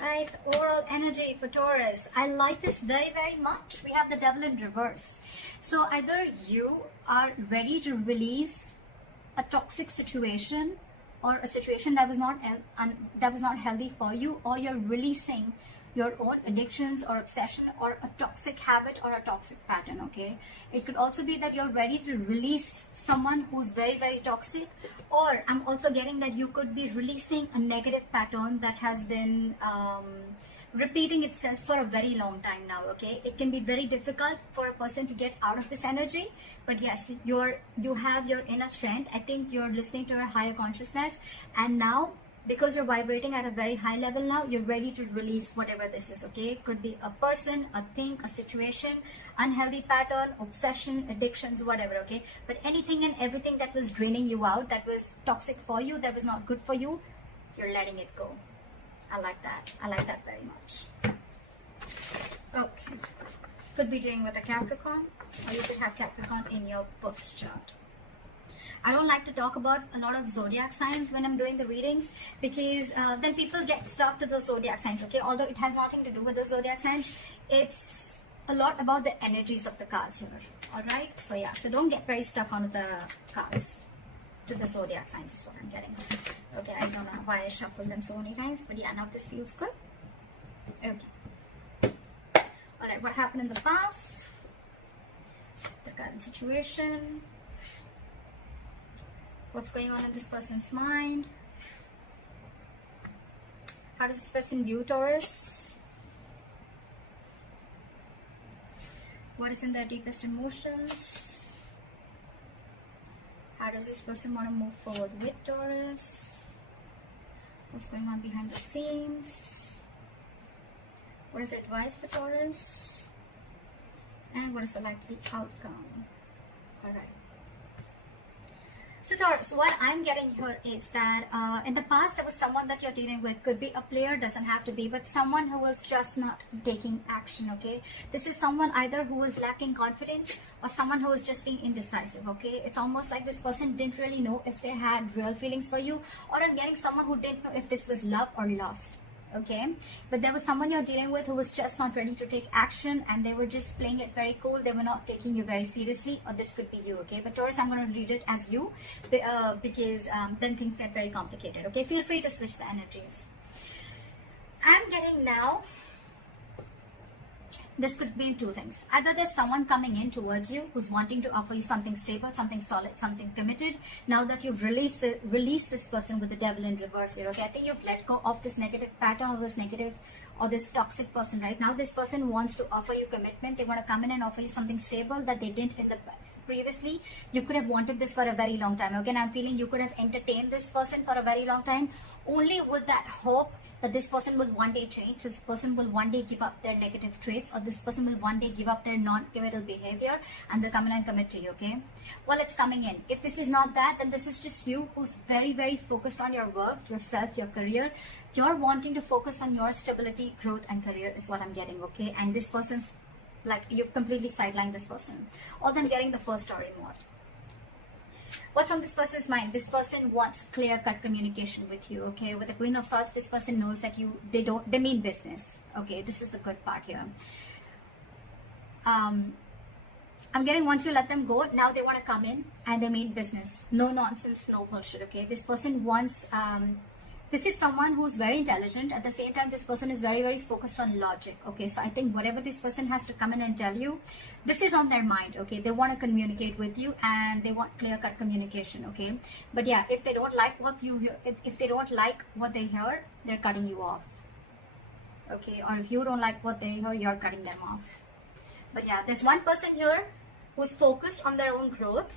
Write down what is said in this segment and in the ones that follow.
Right, oral energy for Taurus. I like this very, very much. We have the devil in reverse. So either you are ready to release a toxic situation or a situation that was not healthy for you, or you're releasing your own addictions or obsession or a toxic habit or a toxic pattern. Okay, it could also be that you're ready to release someone who's very, very toxic, or I'm also getting that you could be releasing a negative pattern that has been repeating itself for a very long time now. Okay, it can be very difficult for a person to get out of this energy, but yes, you have your inner strength. I think you're listening to your higher consciousness, and now because you're vibrating at a very high level now, you're ready to release whatever this is. Okay, it could be a person, a thing, a situation, unhealthy pattern, obsession, addictions, whatever. Okay, but anything and everything that was draining you out, that was toxic for you, that was not good for you, you're letting it go. I like that. I like that very much. Okay, could be dealing with a Capricorn, or you could have Capricorn in your birth chart. I don't like to talk about a lot of zodiac signs when I'm doing the readings, because then people get stuck to the zodiac signs. Okay, although it has nothing to do with the zodiac signs, it's a lot about the energies of the cards here. All right, so yeah, so don't get very stuck on the cards. To the zodiac signs is what I'm getting. Okay, I don't know why I shuffled them so many times, but yeah, now this feels good. Okay, all right, what happened in the past, the current situation, what's going on in this person's mind, how does this person view Taurus, what is in their deepest emotions, how does this person want to move forward with Taurus, what's going on behind the scenes, what is the advice for Taurus, and what is the likely outcome. All right. So Taurus, what I'm getting here is that in the past there was someone that you're dealing with. Could be a player, doesn't have to be, but someone who was just not taking action. Okay, this is someone either who was lacking confidence or someone who was just being indecisive. Okay, it's almost like this person didn't really know if they had real feelings for you, or I'm getting someone who didn't know if this was love or lust. Okay, but there was someone you're dealing with who was just not ready to take action, and they were just playing it very cool. They were not taking you very seriously, or this could be you. Okay, but Taurus, I'm going to read it as you, because then things get very complicated. Okay, feel free to switch the energies. I'm getting now, this could mean two things. Either there's someone coming in towards you who's wanting to offer you something stable, something solid, something committed. Now that you've released this person with the devil in reverse here. Okay, I think you've let go of this negative pattern or this negative or this toxic person. Right now, this person wants to offer you commitment. They want to come in and offer you something stable that they didn't in the previously. You could have wanted this for a very long time. Okay, and I'm feeling you could have entertained this person for a very long time, only with that hope that this person will one day change, this person will one day give up their negative traits, or this person will one day give up their non-committal behavior and they'll come in and commit to you. Okay, well, it's coming in. If this is not that, then this is just you who's very, very focused on your work, yourself, your career. You're wanting to focus on your stability, growth, and career is what I'm getting. Okay, and this person's like, you've completely sidelined this person. Although I'm getting the first story more. What's on this person's mind? This person wants clear-cut communication with you. Okay, with the Queen of Swords, this person knows that they mean business. Okay, this is the good part here. I'm getting, once you let them go, now they want to come in and they mean business. No nonsense, no bullshit. Okay, this person wants this is someone who's very intelligent. At the same time, this person is very, very focused on logic. Okay, so I think whatever this person has to come in and tell you, this is on their mind. Okay, they want to communicate with you and they want clear-cut communication. Okay, but yeah, if they don't like what you hear, if they don't like what they hear, they're cutting you off. Okay, or if you don't like what they hear, you're cutting them off. But yeah, there's one person here who's focused on their own growth,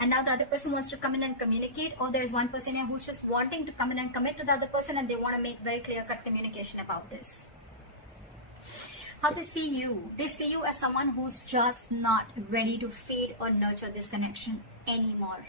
and now the other person wants to come in and communicate, or there's one person here who's just wanting to come in and commit to the other person, and they want to make very clear-cut communication about this. How they see you as someone who's just not ready to feed or nurture this connection anymore.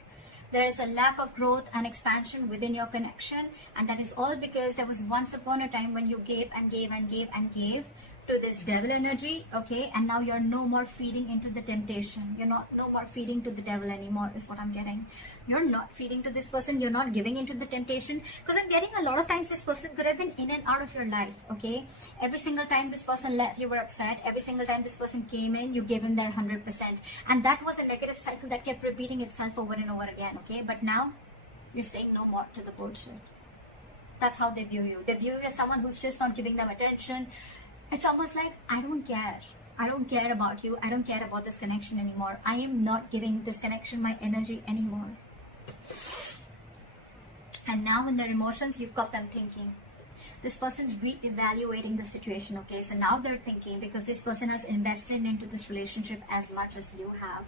There is a lack of growth and expansion within your connection, and that is all because there was once upon a time when you gave and gave and gave and gave to this devil energy, okay? And now you're no more feeding into the temptation. You're no more feeding to the devil anymore, is what I'm getting. You're not feeding to this person. You're not giving into the temptation, because I'm getting a lot of times this person could have been in and out of your life, okay? Every single time this person left, you were upset. Every single time this person came in, you gave him their 100%. And that was a negative cycle that kept repeating itself over and over again, okay? But now you're saying no more to the bullshit. That's how they view you. They view you as someone who's just not giving them attention. It's almost like, I don't care. I don't care about you. I don't care about this connection anymore. I am not giving this connection my energy anymore. And now in their emotions, you've got them thinking. This person's re-evaluating the situation, okay? So now they're thinking, because this person has invested into this relationship as much as you have.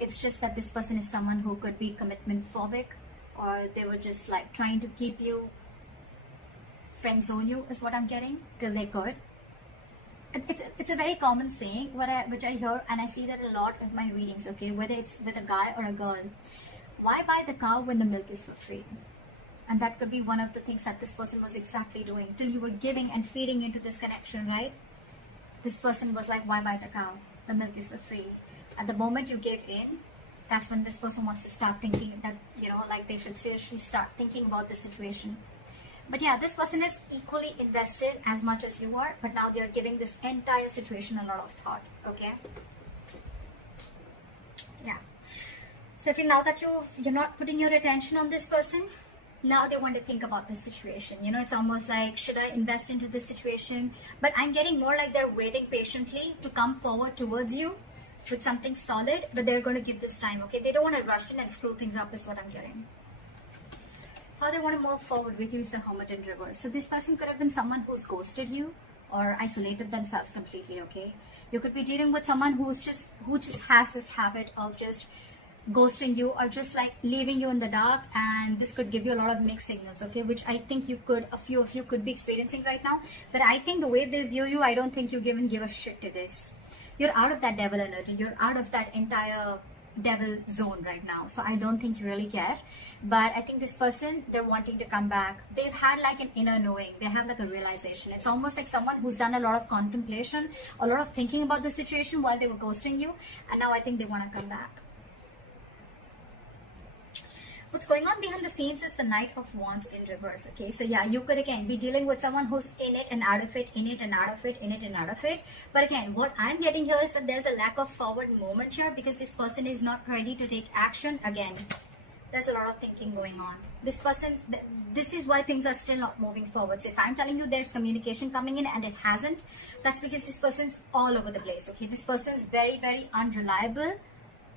It's just that this person is someone who could be commitment phobic, or they were just like trying to keep you, friend zone you, is what I'm getting, till they could. It's a very common saying which I hear, and I see that a lot of my readings, okay, whether it's with a guy or a girl. Why buy the cow when the milk is for free? And that could be one of the things that this person was exactly doing, till you were giving and feeding into this connection, right? This person was like, why buy the cow? The milk is for free. At the moment you gave in, that's when this person wants to start thinking that, you know, like they should seriously start thinking about the situation. But yeah, this person is equally invested as much as you are, but now they're giving this entire situation a lot of thought, okay? Yeah. So if you, now that you're not putting your attention on this person, now they want to think about this situation. You know, it's almost like, should I invest into this situation? But I'm getting more like they're waiting patiently to come forward towards you with something solid, but they're going to give this time, okay? They don't want to rush in and screw things up, is what I'm getting. How they want to move forward with you is the Hermit in reverse. So this person could have been someone who's ghosted you or isolated themselves completely, okay? You could be dealing with someone who just has this habit of just ghosting you, or just like leaving you in the dark, and this could give you a lot of mixed signals, okay, which I think a few of you could be experiencing right now. But I think the way they view you, I don't think you give a shit to this. You're out of that devil energy. You're out of that entire devil zone right now, so I don't think you really care. But I think this person, they're wanting to come back. They've had like an inner knowing. They have like a realization. It's almost like someone who's done a lot of contemplation, a lot of thinking about the situation while they were ghosting you, and now I think they want to come back. What's going on behind the scenes is the Knight of Wands in reverse, okay? So yeah, you could again be dealing with someone who's in it and out of it, in it and out of it, in it and out of it. But again, what I'm getting here is that there's a lack of forward movement here, because this person is not ready to take action. Again, there's a lot of thinking going on. This person, this is why things are still not moving forward. So if I'm telling you there's communication coming in and it hasn't, that's because this person's all over the place, okay? This person's very, very unreliable.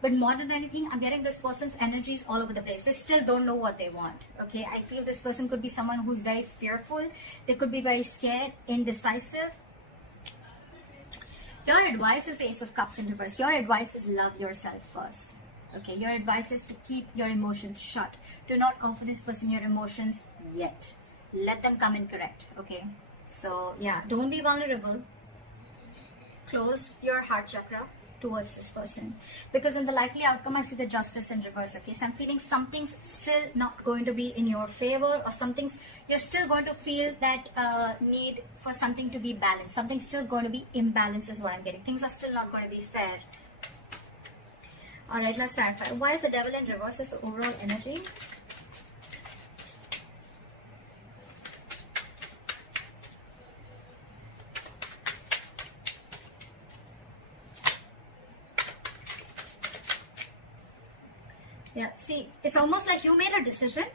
But more than anything, I'm getting this person's energies all over the place. They still don't know what they want, okay? I feel this person could be someone who's very fearful. They could be very scared, indecisive. Your advice is the Ace of Cups in reverse. Your advice is love yourself first, okay? Your advice is to keep your emotions shut. Do not offer this person your emotions yet. Let them come in correct, okay? So, yeah, don't be vulnerable. Close your heart chakra towards this person, because in the likely outcome I see the Justice in reverse, okay? So I'm feeling something's still not going to be in your favor, or you're still going to feel that need for something to be balanced. Something's still going to be imbalanced is what I'm getting. Things are still not going to be fair. Alright, let's clarify. Why is the Devil in reverse is the overall energy? Yeah, see, it's almost like you made a decision.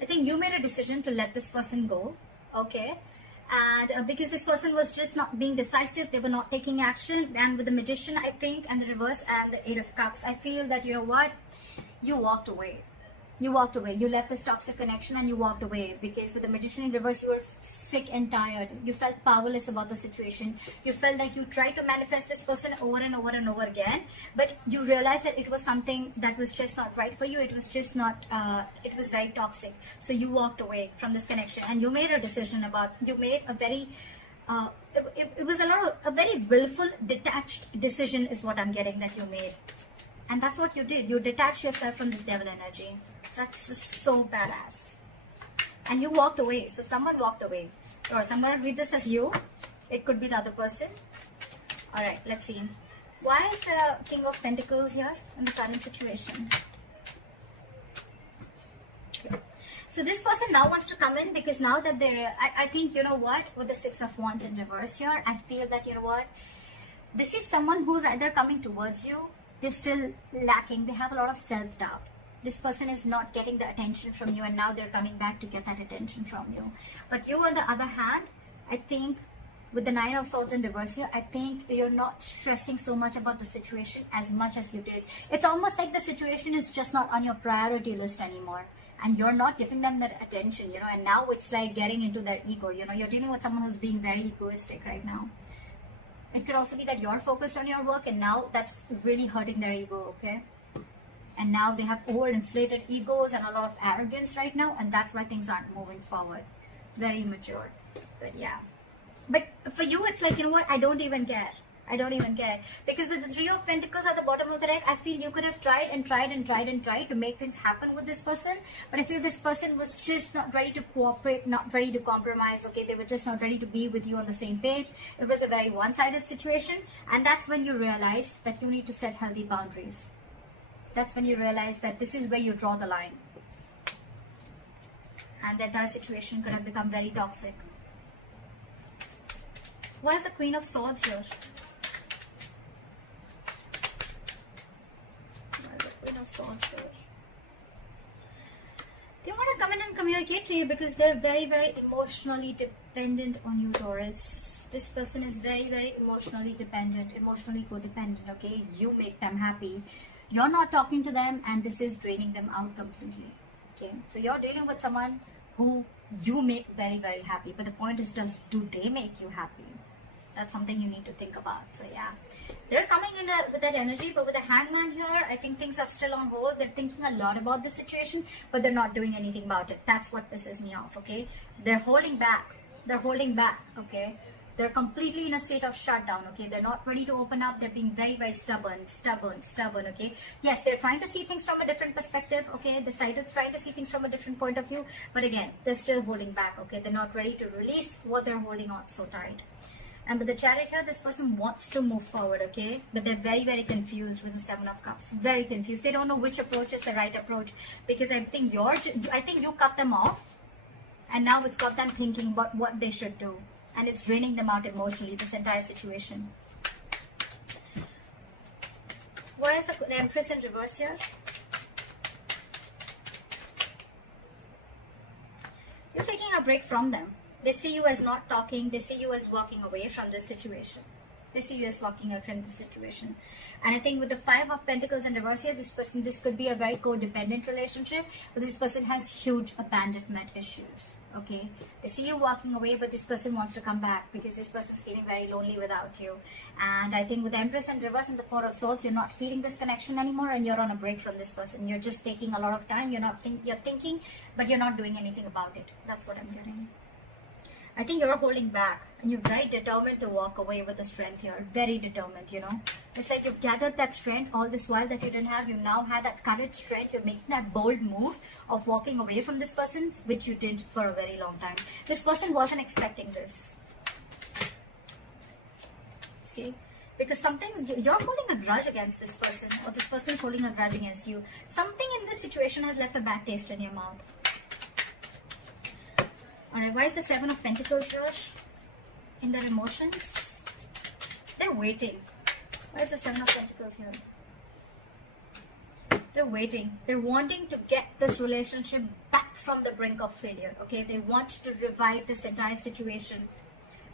I think you made a decision to let this person go, okay? And because this person was just not being decisive, they were not taking action. And with the Magician, I think, and the reverse and the Eight of Cups, I feel that, you know what? You walked away. You walked away. You left this toxic connection and you walked away, because with the Magician in reverse, you were sick and tired. You felt powerless about the situation. You felt like you tried to manifest this person over and over and over again, but you realized that it was something that was just not right for you. It was just not, it was very toxic. So you walked away from this connection and you made a decision you made a very, it was a very willful, detached decision is what I'm getting that you made. And that's what you did. You detached yourself from this devil energy. That's just so badass. And you walked away. So someone walked away. Or someone read this as you. It could be the other person. Alright, let's see. Why is the King of Pentacles here in the current situation? Okay. So this person now wants to come in because now that they're, I think, you know what, with the Six of Wands in reverse here, I feel that, you know what, this is someone who's either coming towards you, they're still lacking, they have a lot of self-doubt. This person is not getting the attention from you, and now they're coming back to get that attention from you. But you, on the other hand, I think with the Nine of Swords in reverse here, I think you're not stressing so much about the situation as much as you did. It's almost like the situation is just not on your priority list anymore, and you're not giving them that attention, you know, and now it's like getting into their ego, you know, you're dealing with someone who's being very egoistic right now. It could also be that you're focused on your work, and now that's really hurting their ego, okay? And now they have overinflated egos and a lot of arrogance right now, and that's why things aren't moving forward. Very immature. But yeah. But for you, it's like, you know what, I don't even care. I don't even care. Because with the Three of Pentacles at the bottom of the deck, I feel you could have tried to make things happen with this person. But I feel this person was just not ready to cooperate, not ready to compromise, okay? They were just not ready to be with you on the same page. It was a very one-sided situation. And that's when you realize that you need to set healthy boundaries. That's when you realize that this is where you draw the line. And the entire situation could have become very toxic. Why is the Queen of Swords here? Why is the Queen of Swords here? They want to come in and communicate to you because they're very, very emotionally dependent on you, Taurus. This person is very, very emotionally dependent, emotionally codependent, okay? You make them happy. You're not talking to them, and this is draining them out completely, okay? So you're dealing with someone who you make very, very happy. But the point is, do they make you happy? That's something you need to think about. So yeah, they're coming in with that energy, but with the Hangman here, I think things are still on hold. They're thinking a lot about the situation, but they're not doing anything about it. That's what pisses me off, okay? They're holding back. They're holding back, okay? They're completely in a state of shutdown, okay? They're not ready to open up. They're being very, very stubborn, okay? Yes, they're trying to see things from a different perspective, okay? They're trying to see things from a different point of view. But again, they're still holding back, okay? They're not ready to release what they're holding on so tight. And with the Chariot here, this person wants to move forward, okay? But they're very, very confused with the Seven of Cups. Very confused. They don't know which approach is the right approach. Because I think you cut them off. And now it's got them thinking about what they should do. And it's draining them out emotionally, this entire situation. Why is the Empress in reverse here? You're taking a break from them. They see you as not talking. They see you as walking away from this situation. They see you as walking away from this situation. And I think with the Five of Pentacles in reverse here, this could be a very codependent relationship. But this person has huge abandonment issues. Okay, they see you walking away, but this person wants to come back because this person is feeling very lonely without you. And I think with the Empress in reverse and the Four of Swords, you're not feeling this connection anymore, and you're on a break from this person. You're just taking a lot of time. You're thinking, but you're not doing anything about it. That's what I'm getting. I think you're holding back, and you're very determined to walk away with the strength here. Very determined, you know. It's like you've gathered that strength all this while that you didn't have. You've now had that courage, strength. You're making that bold move of walking away from this person, which you did for a very long time. This person wasn't expecting this. See? Because you're holding a grudge against this person, or this person's holding a grudge against you. Something in this situation has left a bad taste in your mouth. Alright, why is the Seven of Pentacles here? In their emotions? They're waiting. Why is the Seven of Pentacles here? They're waiting. They're wanting to get this relationship back from the brink of failure. Okay, they want to revive this entire situation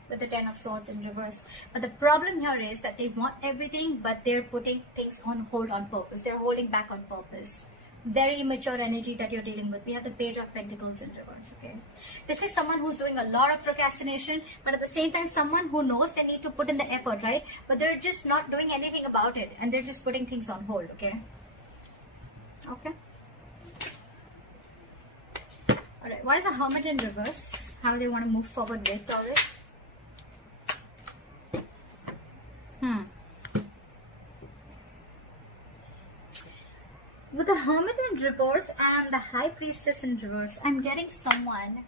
with the Ten of Swords in reverse. But the problem here is that they want everything, but they're putting things on hold on purpose. They're holding back on purpose. Very immature energy that you're dealing with. We have the Page of Pentacles in reverse, okay? This is someone who's doing a lot of procrastination, but at the same time, someone who knows they need to put in the effort, right? But they're just not doing anything about it, and they're just putting things on hold, okay? Okay? Alright, why is the Hermit in reverse? How do they want to move forward with Taurus? With the Hermit in reverse and the High Priestess in reverse, I'm getting someone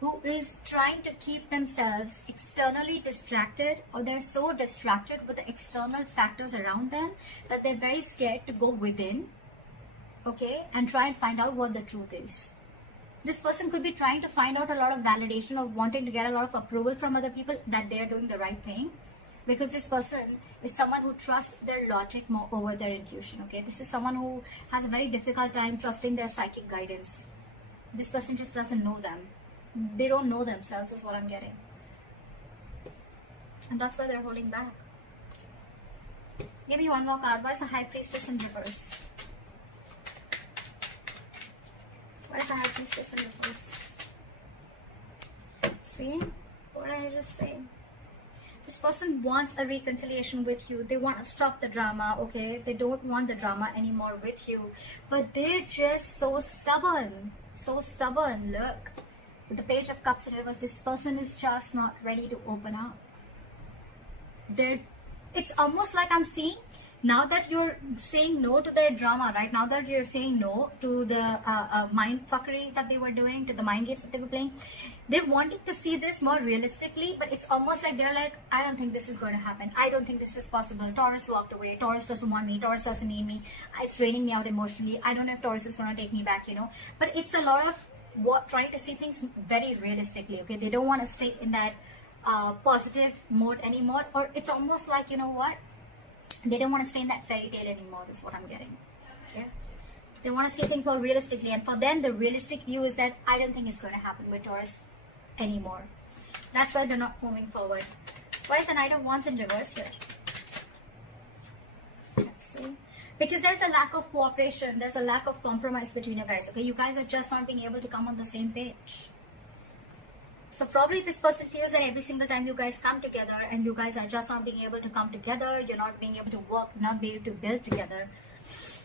who is trying to keep themselves externally distracted, or they're so distracted with the external factors around them that they're very scared to go within, okay, and try and find out what the truth is. This person could be trying to find out a lot of validation, or wanting to get a lot of approval from other people that they're doing the right thing, because this person is someone who trusts their logic more over their intuition, okay. This is someone who has a very difficult time trusting their psychic guidance. This person just doesn't know them. They don't know themselves is what I'm getting. And that's why they're holding back. Give me one more card. Why is the High Priestess in reverse? Why is the High Priestess in reverse? See? What did I just say? This person wants a reconciliation with you. They want to stop the drama, okay? They don't want the drama anymore with you. But they're just so stubborn. So stubborn. Look. With the Page of Cups in reverse, this person is just not ready to open up. It's almost like I'm seeing, now that you're saying no to their drama, right? Now that you're saying no to the mind fuckery that they were doing, to the mind games that they were playing, they're wanting to see this more realistically, but it's almost like they're like, I don't think this is going to happen. I don't think this is possible. Taurus walked away. Taurus doesn't want me. Taurus doesn't need me. It's draining me out emotionally. I don't know if Taurus is going to take me back, you know. But it's a lot of trying to see things very realistically, okay? They don't want to stay in that positive mode anymore, or it's almost like, you know what, they don't want to stay in that fairy tale anymore is what I'm getting. Okay, they want to see things more realistically, and for them the realistic view is that I don't think it's going to happen with Taurus anymore. That's why they're not moving forward. Why is the Knight of Wands in reverse here? Let's see. Because there's a lack of cooperation, there's a lack of compromise between you guys, okay? You guys are just not being able to come on the same page. So probably this person feels that every single time you guys come together, and you guys are just not being able to come together, you're not being able to work, not being able to build together.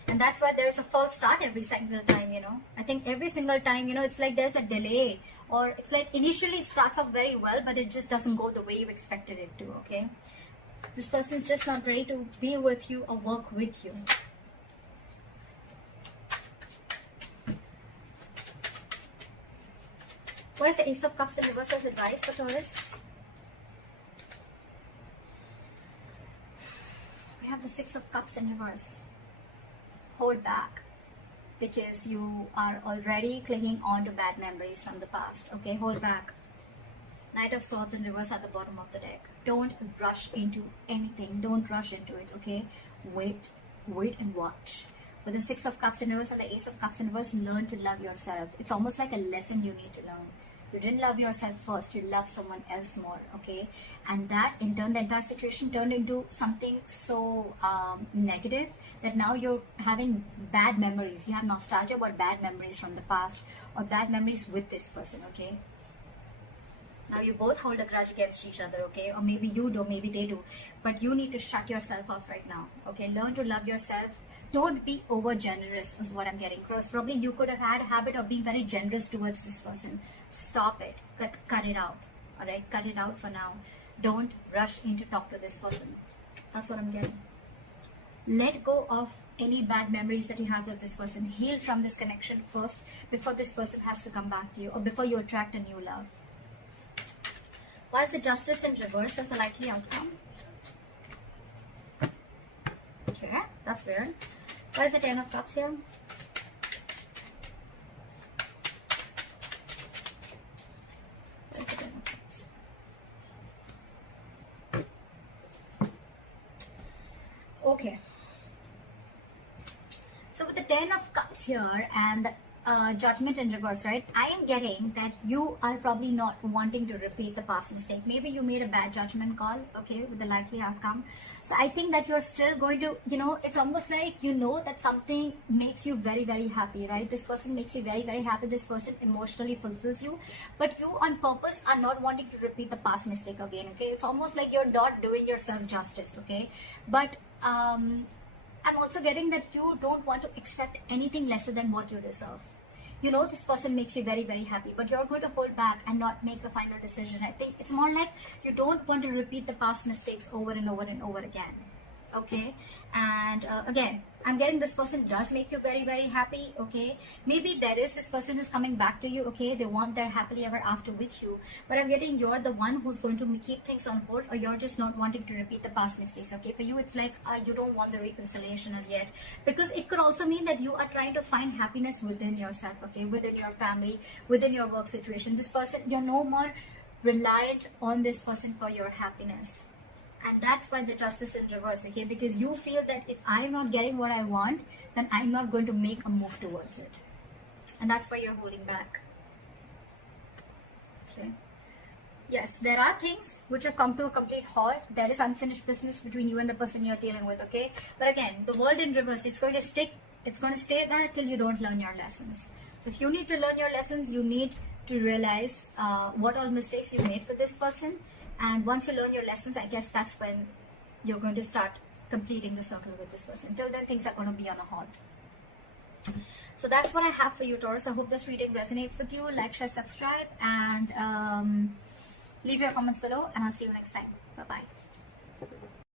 And that's why there's a false start every single time, you know. I think every single time, you know, it's like there's a delay, or it's like initially it starts off very well, but it just doesn't go the way you expected it to, okay? This person is just not ready to be with you or work with you. Why is the Ace of Cups in reverse as advice for Taurus? We have the Six of Cups in reverse. Hold back, because you are already clinging on to bad memories from the past, okay? Hold back. Knight of Swords in reverse at the bottom of the deck. Don't rush into anything. Don't rush into it, okay? Wait and watch. With the Six of Cups in reverse and the Ace of Cups in reverse, learn to love yourself. It's almost like a lesson you need to learn. You didn't love yourself first, you love someone else more, okay? And that, in turn, the entire situation turned into something so negative that now you're having bad memories. You have nostalgia about bad memories from the past, or bad memories with this person, okay? Now you both hold a grudge against each other, okay? Or maybe you do, maybe they do. But you need to shut yourself off right now, okay? Learn to love yourself. Don't be over generous is what I'm getting across. Probably you could have had a habit of being very generous towards this person. Stop it. Cut it out. Alright? Cut it out for now. Don't rush in to talk to this person. That's what I'm getting. Let go of any bad memories that you have with this person. Heal from this connection first before this person has to come back to you, or before you attract a new love. Why is the Justice in reverse as the likely outcome? Okay, that's weird. Why is the Ten of Cups here? Why is the Ten of Cups? Okay. So with the Ten of Cups here and the Judgment in reverse, right? I am getting that you are probably not wanting to repeat the past mistake. Maybe you made a bad judgment call, okay, with the likely outcome. So I think that you're still going to, you know, it's almost like you know that something makes you very, very happy, right? This person makes you very, very happy. This person emotionally fulfills you. But you on purpose are not wanting to repeat the past mistake again, okay? It's almost like you're not doing yourself justice, okay? But I'm also getting that you don't want to accept anything lesser than what you deserve. You know this person makes you very, very happy, but you're going to hold back and not make a final decision. I think it's more like you don't want to repeat the past mistakes over and over and over again. Okay? And again, I'm getting this person does make you very, very happy, okay? Maybe there is this person who's coming back to you, okay? They want their happily ever after with you. But I'm getting you're the one who's going to keep things on hold, or you're just not wanting to repeat the past mistakes, okay? For you, it's like you don't want the reconciliation as yet. Because it could also mean that you are trying to find happiness within yourself, okay? Within your family, within your work situation. This person, you're no more reliant on this person for your happiness. And that's why the Justice in reverse, okay? Because you feel that if I'm not getting what I want, then I'm not going to make a move towards it. And that's why you're holding back. Okay. Yes, there are things which have come to a complete halt. There is unfinished business between you and the person you're dealing with, okay? But again, the world in reverse, it's going to stay there till you don't learn your lessons. So if you need to learn your lessons, you need to realize what all mistakes you made for this person. And once you learn your lessons, I guess that's when you're going to start completing the circle with this person. Until then, things are going to be on a halt. So that's what I have for you, Taurus. I hope this reading resonates with you. Like, share, subscribe, and leave your comments below. And I'll see you next time. Bye-bye.